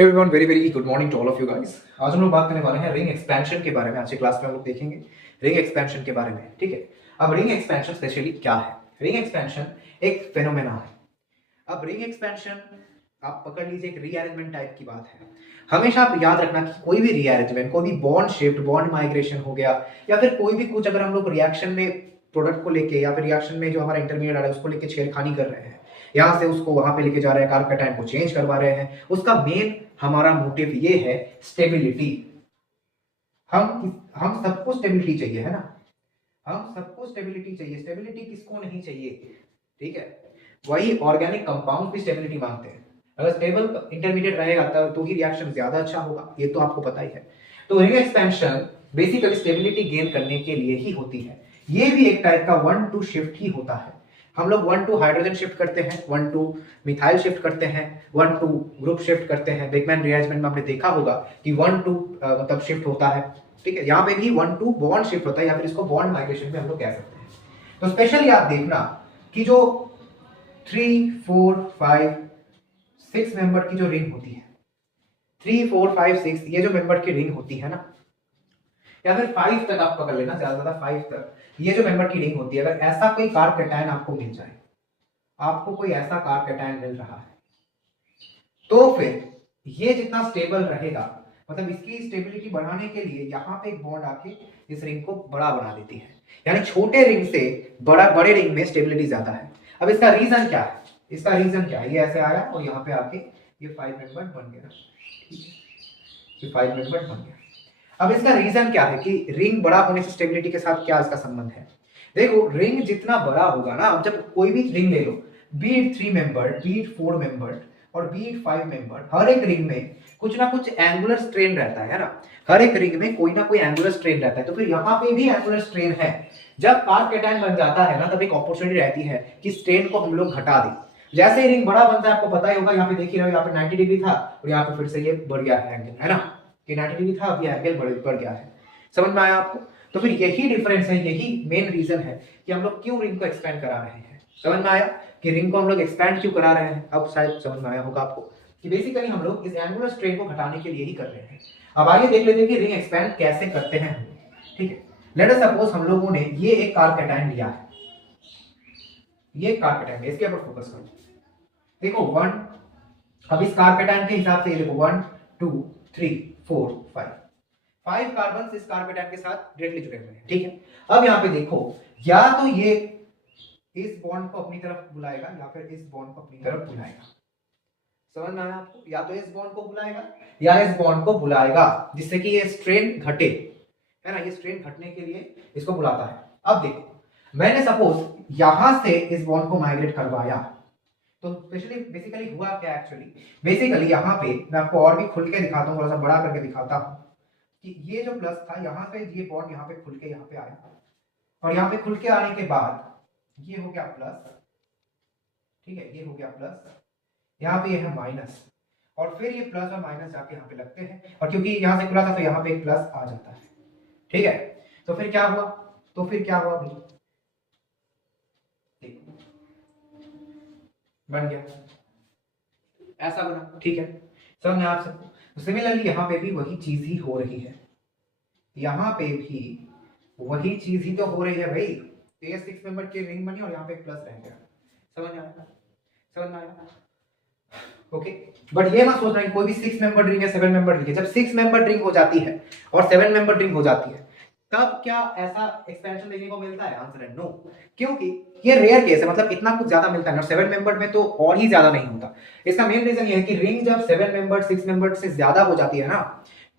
Hey everyone, very very good morning to all of you guys. आज हम लोग बात करने वाले हैं रिंग एक्सपेंशन के बारे में। आज की क्लास में हम लोग देखेंगे रिंग एक्सपेंशन के बारे में। ठीक है, अब रिंग एक्सपेंशन स्पेशली क्या है? रिंग एक्सपेंशन एक फेनोमेना है। अब रिंग एक्सपेंशन आप पकड़ लीजिए, एक रीअरेंजमेंट टाइप की बात है। हमेशा आप याद रखना कि कोई भी रीअरेंजमेंट, कोई भी बॉन्ड शिफ्ट, बॉन्ड माइग्रेशन हो गया, या फिर कोई भी कुछ अगर हम लोग रिएक्शन में प्रोडक्ट को लेके या फिर रिएक्शन में जो हमारा इंटरमीडिएट आ रहा है उसको लेके छेड़खानी कर रहे हैं, यहाँ से उसको वहां पे लेके जा रहे हैं, कार्ब कैटायन को चेंज करवा रहे हैं, उसका मेन हमारा मोटिव ये है स्टेबिलिटी। हम सबको स्टेबिलिटी चाहिए, है ना? हम सबको स्टेबिलिटी चाहिए। स्टेबिलिटी किसको नहीं चाहिए? ठीक है, वही ऑर्गेनिक कंपाउंड भी स्टेबिलिटी मांगते हैं। अगर स्टेबल इंटरमीडिएट रहेगा तो ही रिएक्शन ज्यादा अच्छा होगा, ये तो आपको पता ही है। तो ring expansion basically stability gain करने के लिए ही होती है। ये भी एक टाइप का 1-2 शिफ्ट ही होता है। हम लोग 1-2 हाइड्रोजन शिफ्ट करते हैं, 1-2 मिथाइल शिफ्ट करते हैं, 1-2 ग्रुप शिफ्ट करते हैं। बेकमैन रिअरेंजमेंट में आपने देखा होगा कि 1-2 मतलब शिफ्ट होता है। ठीक है, यहाँ पे भी 1-2 बॉन्ड शिफ्ट होता है, या फिर इसको बॉन्ड माइग्रेशन भी हम लोग कह सकते हैं। तो स्पेशली आप देखना कि जो 3, 4, 5, 6 मेंबर की जो रिंग होती है, 3, 4, 5, 6 ये जो मेंबर की रिंग होती है ना, या फिर 5 तक आप पकड़ लेना, ज्यादा 5 तक ये जो मेंबर की रिंग होती है, अगर ऐसा कोई कार्ब कैटायन आपको मिल जाए, आपको कोई ऐसा कार्ब कैटायन मिल रहा है, तो फिर ये जितना स्टेबल रहेगा, मतलब इसकी स्टेबिलिटी बढ़ाने के लिए यहाँ पे एक बॉन्ड आके इस रिंग को बड़ा बना देती है। यानी छोटे रिंग से बड़े रिंग में स्टेबिलिटी ज्यादा है। अब इसका रीजन क्या है? इसका रीजन क्या है? ये ऐसे आया और यहाँ पे आके ये 5 मेंबर बन गया। ये 5 मेंबर बन गया। अब इसका रीजन क्या है कि रिंग बड़ा होने से स्टेबिलिटी के साथ क्या इसका संबंध है? देखो, रिंग जितना बड़ा होगा ना, अब जब कोई भी रिंग ले लो, बीट 3 मेंबर, बीट 4 मेंबर और बीट 5 मेंबर, हर एक रिंग में कुछ ना कुछ एंगुलर स्ट्रेन रहता है ना। हर एक रिंग में कोई ना कोई एंगुलर स्ट्रेन रहता है, तो फिर यहाँ पे भी एंगुलर स्ट्रेन है। जब कार्ब कैटायन बन जाता है ना, तब एक अपॉर्चुनिटी रहती है कि स्ट्रेन को हम लोग घटा दें। जैसे ही रिंग बड़ा बनता है, आपको पता ही होगा, यहाँ पे देख ही रहे हो, यहाँ पे 90 डिग्री था और यहाँ पे फिर से ये बढ़ गया है एंगल, है ना? कि 90 डिग्री था, अब ये एंगल बढ़ गया है। समझ में आया आपको? तो फिर यही डिफरेंस है, यही मेन रीजन है कि हम लोग क्यों रिंग को एक्सपेंड करा रहे हैं। समझ में आया कि रिंग को हम लोग एक्सपेंड क्यों करा रहे हैं? अब शायद समझ में आया होगा आपको कि बेसिकली हम लोग इस एंगुलर स्ट्रेन को घटाने के लिए ही कर रहे हैं। अब आइए देख लेते हैं कि रिंग एक्सपेंड कैसे करते हैं। ठीक है, लेट अस सपोज हम लोगों ने ये एक कार्ब कैटायन लिया है, ये कार्ब कैटायन, इसके ऊपर फोकस करो। देखो 1, अब इस कार्ब कैटायन के हिसाब से ये देखो 1, 2, 3, 4, 5 कार्बन इस कार्ब कैटायन के साथ डायरेक्टली जुड़े हुए हैं। ठीक है, अब यहाँ पे देखो, या तो ये इस बॉन्ड को अपनी तरफ बुलाएगा या फिर इस बॉन्ड को अपनी तरफ बुलाएगा। समझ में आया आपको? या तो इस बॉन्ड को बुलाएगा या इस बॉन्ड को बुलाएगा, जिससे कि ये स्ट्रेन घटे, है ना? ये स्ट्रेन घटने के लिए इसको बुलाता है। अब देखो, मैंने सपोज यहां से इस बॉन्ड को माइग्रेट करवाया, तो बेसिकली हुआ क्या एक्चुअली? बेसिकली यहाँ पे मैं आपको और भी खुल के दिखाता हूँ, थोड़ा सा बड़ा करके दिखाता हूँ कि ये जो प्लस था, यहाँ से ये बॉन्ड यहाँ पे खुल के यहाँ पे आया, और यहाँ पे खुल के आने के बाद ये हो गया प्लस। ठीक है, ये हो गया प्लस, यहाँ पे ये है माइनस, और फिर ये प्लस और माइनस जाके यहाँ पे लगते हैं, और क्योंकि यहाँ से खुला था तो यहाँ पे एक प्लस आ जाता है। ठीक है, तो फिर क्या हुआ? भाई बन गया, ऐसा बना। ठीक है, समझ में आप सबको? सिमिलरली यहाँ पे भी वही चीज ही हो रही है, यहाँ पे भी वही चीज ही तो हो रही है भाई। ये 6 मेंबर की रिंग बनी और यहाँ पे एक प्लस रह गया। समझ में आया? ओके, बट ये मत सोचना कि कोई भी 6 मेंबर रिंग है, 7 मेंबर रिंग है। जब 6 मेंबर रिंग हो जाती है और 7 मेंबर रिंग हो जाती है, तब क्या ऐसा एक्सपेंशन देखने को मिलता है? आंसर है नो, क्योंकि ये रेयर केस है। मतलब इतना कुछ ज्यादा मिलता है ना, 7 मेंबर में तो और ही ज्यादा नहीं होता। इसका मेन रीजन ये है कि रिंग जब 7 मेंबर 6 मेंबर से ज्यादा हो जाती है ना,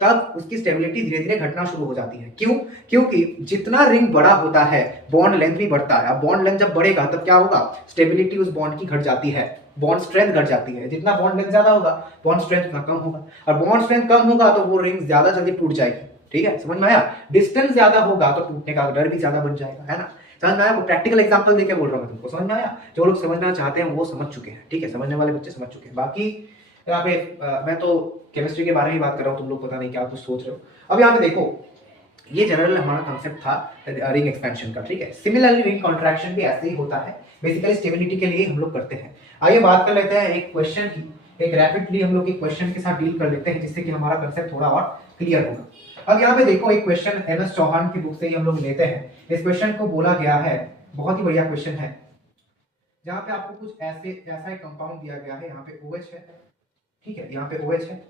तब उसकी स्टेबिलिटी धीरे धीरे घटना शुरू हो जाती है। क्यों? क्योंकि जितना रिंग बड़ा होता है, बॉन्ड लेंथ भी बढ़ता है। अब बॉन्ड लेंथ जब बढ़ेगा तब क्या होगा? स्टेबिलिटी उस बॉन्ड की घट जाती है, बॉन्ड स्ट्रेंथ घट जाती है। जितना बॉन्ड लेंथ ज्यादा होगा, बॉन्ड स्ट्रेंथ उतना कम होगा, और बॉन्ड स्ट्रेंथ कम होगा तो वो रिंग ज्यादा जल्दी टूट जाएगी। ठीक है, समझ में आया? डिस्टेंस ज्यादा होगा तो टूटने का डर भी ज्यादा बन जाएगा, है ना? समझ में आया? वो प्रैक्टिकल एग्जांपल देके बोल रहा हूं मैं तुमको। समझ में आया? जो लोग समझना चाहते हैं वो समझ चुके हैं। ठीक है, समझने वाले बच्चे समझ चुके हैं। बाकी यहाँ पे मैं तो केमिस्ट्री के बारे में बात कर रहा हूँ, तुम लोग पता नहीं क्या कुछ सोच रहे हो। अब यहाँ पे देखो, ये जनरल हमारा कंसेप्ट था रिंग एक्सपेंशन का। ठीक है, सिमिलरली रिंग कॉन्ट्रैक्शन भी ऐसे ही होता है, बेसिकली स्टेबिलिटी के लिए हम लोग करते हैं। आइए बात कर लेते हैं एक क्वेश्चन की। एक रैपिडली हम लोग एक क्वेश्चन के साथ डील कर लेते हैं जिससे कि हमारा कंसेप्ट थोड़ा और क्लियर होगा। अब यहाँ पे देखो एक क्वेश्चन एमएस चौहान की बुक से ही हम लोग लेते हैं। इस क्वेश्चन को बोला गया है, बहुत ही बढ़िया क्वेश्चन है, जहाँ पे आपको कुछ ऐसा एक कंपाउंड दिया गया है, यहाँ पे OH है, ठीक है, यहाँ पे OH है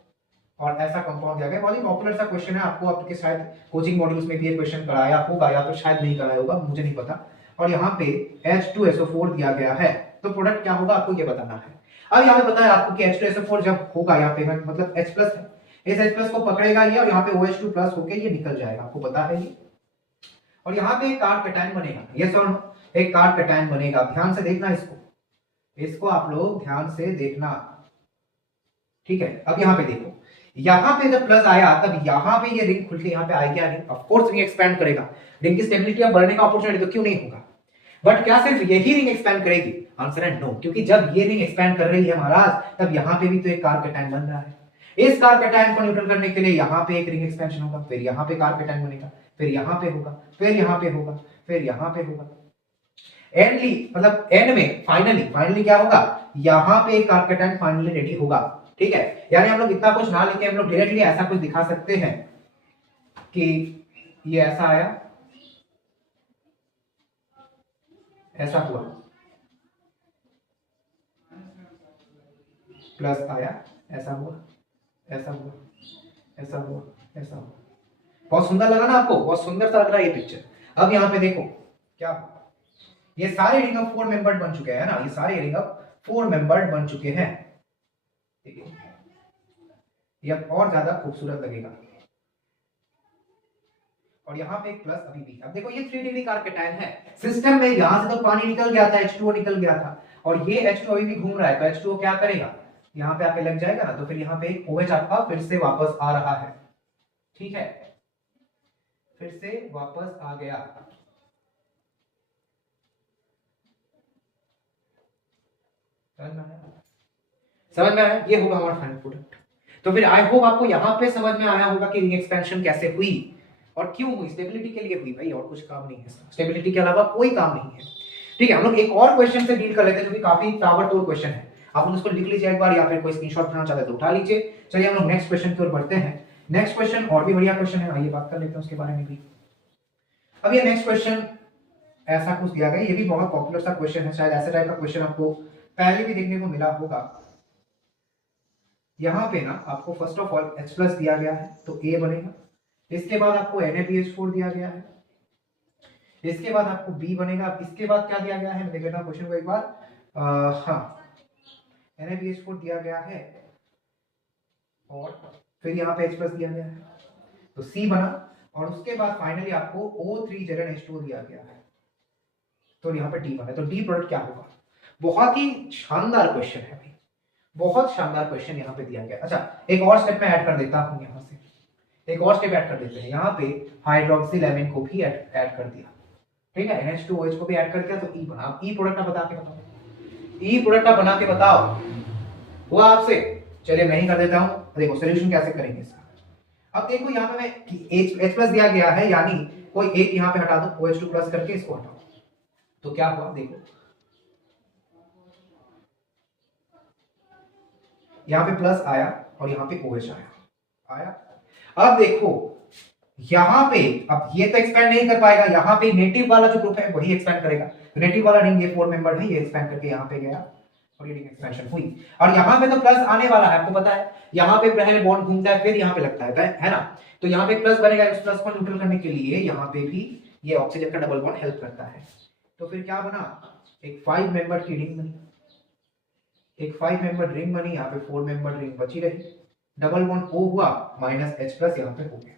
और ऐसा कंपाउंड दिया गया है। बहुत ही पॉपुलर सा क्वेश्चन है, आपको आपके शायद कोचिंग मॉड्यूल्स में भी ये क्वेश्चन कराया होगा या फिर शायद नहीं कराया होगा, मुझे नहीं पता। और यहाँ पे H2SO4 दिया गया है, तो प्रोडक्ट क्या होगा आपको ये बताना है। अब यहाँ पे पता है आपको कि H2SO4 जब होगा यहाँ पे मतलब H प्लस है, इस H प्लस को पकड़ेगा ये और यहाँ पे OH2 प्लस होके ये निकल जाएगा, आपको पता है ये। और यहाँ पे एक कार्ब कैटायन बनेगा, ये सर एक कार्ब कैटायन बनेगा, ध्यान से देखना इसको आप लोग ध्यान से देखना, ठीक है। अब यहाँ पे देखो, यहाँ पे जब प्लस आया तब यहाँ पे ये रिंग खुल के यहाँ पे आएगा नहीं, ऑफ कोर्स रिंग एक्सपैंड करेगा, रिंग की स्टेबिलिटी अब बढ़ने का अपॉर्चुनिटी तो क्यों नहीं होगा, बट क्या सिर्फ यही रिंग एक्सपैंड करेगी? आंसर है नो, क्योंकि जब ये रिंग एक्सपैंड कर रही है महाराज तब यहाँ पे भी तो एक कार्ब कैटायन बन रहा है। इस कार्ब कैटायन को न्यूट्रल करने के लिए यहाँ पे एक रिंग एक्सपेंशन होगा, फिर यहाँ पे कार्ब कैटायन बनेगा, फिर यहाँ पे होगा, फिर यहाँ पे होगा, फिर यहाँ पे होगा, एंडली मतलब एंड में फाइनली क्या होगा, यहाँ पे एक कार्ब कैटायन फाइनली रेडी होगा, ठीक है। यानी हम लोग इतना कुछ ना लिखे, हम लोग डायरेक्टली ऐसा कुछ दिखा सकते हैं कि ये ऐसा आया, ऐसा हुआ, प्लस आया, ऐसा हुआ, ऐसा हुआ, ऐसा हुआ, ऐसा हुआ। बहुत सुंदर लगा ना आपको, बहुत सुंदर सा लग रहा है ये पिक्चर। अब यहाँ पे देखो क्या हुआ, ये सारे रिंग ऑफ 4 मेंबर्ड बन चुके हैं ना, ये सारे रिंग ऑफ 4 मेंबर्ड बन चुके हैं, ठीक है। ये और ज्यादा खूबसूरत लगेगा। और यहाँ पे एक प्लस अभी भी, अब देखो ये 3 डिग्री कार्ब कैटायन है, सिस्टम में यहां से तो पानी निकल गया था, H2O निकल गया था, और ये H2O अभी भी घूम रहा है, तो H2O क्या करेगा, यहाँ पे आके लग जाएगा ना, तो फिर यहाँ पे एक OH आपका फिर से वापस आ रहा है, ठीक है, फिर से वापस आ गया। समझ में आया, ये होगा हमारा फाइनल प्रोडक्ट। तो फिर आई होप आपको यहाँ पे समझ में आया होगा कि रिंग एक्सपेंशन कैसे हुई और क्यों हुई, स्टेबिलिटी के लिए हुई भाई, और कुछ काम नहीं है, स्टेबिलिटी के अलावा कोई काम नहीं है, ठीक है। हम लोग एक और क्वेश्चन से डील कर लेते हैं जो कि काफी ताबड़तोड़ क्वेश्चन है, आप उसको लिख लीजिए एक बार या फिर कोई स्क्रीनशॉट बनाना चाहते तो उठा लीजिए। चलिए हम लोग नेक्स्ट क्वेश्चन की ओर बढ़ते हैं। नेक्स्ट क्वेश्चन और भी बढ़िया क्वेश्चन है, आइए बात कर लेते हैं उसके बारे में भी। अब ये नेक्स्ट क्वेश्चन ऐसा कुछ दिया गया, ये भी बहुत पॉपुलर सा क्वेश्चन है, शायद ऐसे टाइप का क्वेश्चन आपको पहले भी देखने को मिला होगा। यहाँ पे ना आपको first of all H plus दिया गया है तो A बनेगा, इसके बाद आपको NaBH4 दिया गया है, इसके बाद आपको B बनेगा, इसके बाद क्या दिया गया है, देख लेना क्वेश्चन को एक बार। हाँ, NaBH4 दिया गया है और फिर यहाँ पे H प्लस दिया गया है तो C बना, और उसके बाद फाइनली आपको O3 H2O दिया गया है तो यहाँ पे D बना, तो D प्रोडक्ट क्या होगा। बहुत ही शानदार क्वेश्चन है भाई, बहुत शानदार क्वेश्चन यहाँ पे दिया गया। अच्छा एक और स्टेप में ऐड कर देता हूँ, यहाँ से एक और स्टेप ऐड कर देते हैं, यहाँ पे हाइड्रोक्सिल एमीन को भी ऐड कर दिया, ठीक है, NH2OH को भी ऐड कर दिया तो E बना। अब E प्रोडक्ट आप बता के बताओ, E प्रोडक्ट आप बना के बताओ, हुआ आपसे। चलिए मैं ही कर देता हूँ, देखो सोल्यूशन कैसे करेंगे इसका। अब देखो यहाँ पे H प्लस दिया गया है, यानी कोई एक यहाँ पे हटा दो, OH2 प्लस करके इसको हटाओ, तो क्या हुआ देखो, यहाँ पे प्लस आया और यहाँ पे OH आया। अब देखो यहाँ पे, अब ये तो एक्सपैंड नहीं कर पाएगा, यहाँ पे नेटिव वाला जो ग्रुप है वही एक्सपैंड करेगा, तो नेटिव वाला रिंग ये 4 मेंबर है, ये एक्सपैंड करके यहाँ पे गया और ये रिंग एक्सपेंशन हुई। और यहाँ पे तो प्लस आने वाला है, आपको पता है, यहाँ पे पहले बॉन्ड घूमता है फिर यहाँ पे लगता है ना, तो यहाँ पे प्लस बनेगा, इस प्लस को न्यूट्रल करने के लिए यहाँ पे भी ये ऑक्सीजन का डबल बॉन्ड हेल्प करता है। तो फिर क्या बना, एक 5 मेंबर की रिंग बनी, एक 5 मेंबर रिंग बनी, यहाँ पे 4 मेंबर रिंग बची रही, डबल बॉन्ड O हुआ माइनस H प्लस यहाँ पे हो गया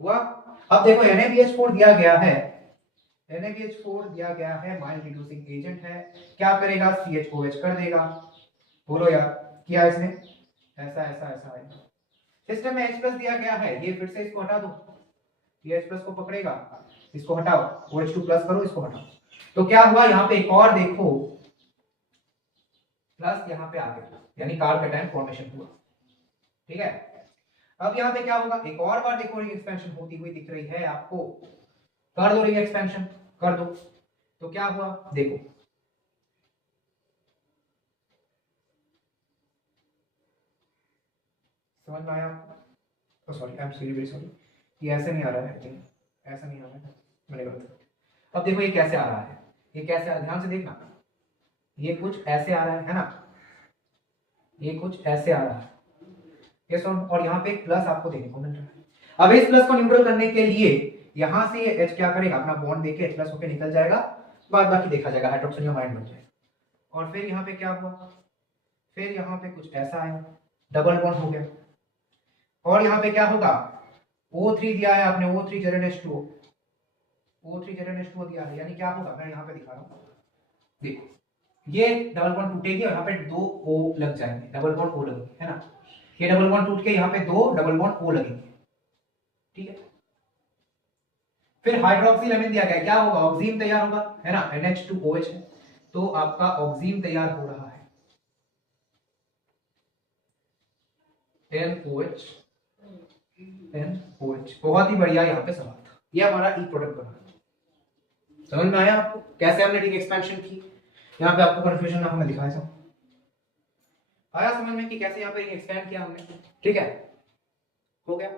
हुआ। अब देखो NaBH4 दिया गया है, NaBH4 दिया गया है, माइल्ड रिड्यूसिंग एजेंट है, क्या करेगा, CHOH कर देगा, बोलो यार किया इसने, ऐसा ऐसा ऐसा आएगा। सिस्टम में H प्लस दिया गया है, ये फिर से इसको हटा दो, ये H प्लस को पकड़ेगा, इसको हटाओ, OH2 प्लस करो, इसको हटाओ, तो क्या हुआ यहाँ पे एक और देखो प्लस यहाँ पे आ गया, यानी कार्ब कैटायन फॉर्मेशन हुआ, ठीक है। अब यहाँ पे क्या होगा, एक और बार देखो रिंग एक्सपेंशन होती हुई दिख रही है आपको, कर दो रिंग एक्सपेंशन, कर दो, तो क्या हुआ देखो, समझ में आया? Sorry, I am sorry very sorry, ये ऐसे नहीं आ रहा है, ऐसा नहीं आ रहा है, मैंने गलत। अब देखो ये कैसे आ रहा है, ये कैसे आ रहा है, ध्यान से देखना, ये कुछ ऐसे आ रहा है ना, ये कुछ ऐसे आ रहा है, ये और यहाँ पे एक प्लस आपको देखने को मिल रहा है। अब इस प्लस को न्यूट्रल करने के लिए यहां से ये H क्या करेगा, अपना बॉन्ड देके H प्लस होकर निकल जाएगा, बाद बाकी देखा जाएगा, हाइड्रोक्सिल आयन बन जाएगा। और फिर यहाँ पे क्या हुआ, फिर यहाँ पे कुछ ऐसा आया, डबल बॉन्ड हो गया, और यहाँ पे क्या होगा, O3 दिया है आपने, O3 ZnH2O, O3 ZnH2O दिया है, यानी क्या होगा, मैं यहाँ पे दिखा रहा हूँ, देखो ये डबल बॉन्ड टूटेगी और यहाँ पे 2 O लग जाएंगे, डबल बॉन्ड O लगेंगे, है ना, ये डबल बॉन्ड टूट के यहाँ पे 2 डबल बॉन्ड O लगेंगे, ठीक है। फिर हाइड्रोक्सिल अमीन दिया गया, क्या होगा, ऑक्सीन तैयार होगा, है ना, NH2OH है, तो आपका ऑक्सीन तैयार हो रहा है, NOH, NOH। बहुत ही बढ़िया यहाँ पे सवाल था, ये हमारा ई प्रोडक्ट बना। समझ में आया आपको कैसे हमने रिंग एक्सपेंशन की, यहाँ पे आपको कंफ्यूजन ना हो, मैं दिखाया था, आया समझ में कि कैसे यहाँ पे रिंग एक्सपेंड किया हमने, ठीक है, हो गया।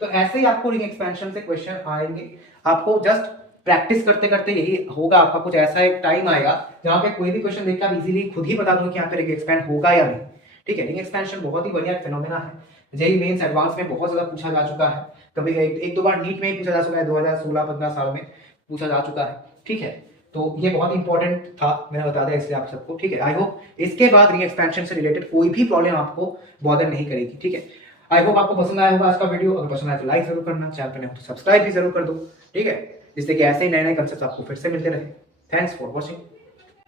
तो ऐसे ही आपको रिंग एक्सपेंशन से क्वेश्चन आएंगे, आपको जस्ट प्रैक्टिस करते करते यही होगा, आपका कुछ ऐसा एक टाइम आएगा जहाँ पे कोई भी क्वेश्चन देख के आप इजीली खुद ही बता दो कि यहाँ पे रिंग एक्सपेंड होगा या नहीं, ठीक है। रिंग एक्सपेंशन बहुत ही बढ़िया फिनोमेना है, जेईई मेंस एडवांस में बहुत ज्यादा पूछा जा चुका है, कभी एक दो बार नीट में ही पूछा जा चुका है, 2016-15 साल में पूछा जा चुका है, ठीक है। तो ये बहुत इंपॉर्टेंट था, मैंने बता दिया इसलिए आप सबको, ठीक है। आई होप इसके बाद रिंग एक्सपेंशन से रिलेटेड कोई भी प्रॉब्लम आपको बॉदर नहीं करेगी, ठीक है। आई होप आपको पसंद आया होगा आज का वीडियो, अगर पसंद आया तो लाइक जरूर करना, चैनल पर नए हो तो सब्सक्राइब भी जरूर कर दो, ठीक है, जिससे कि ऐसे ही नए नए कंसेप्ट आपको फिर से मिलते रहे। Thanks for watching.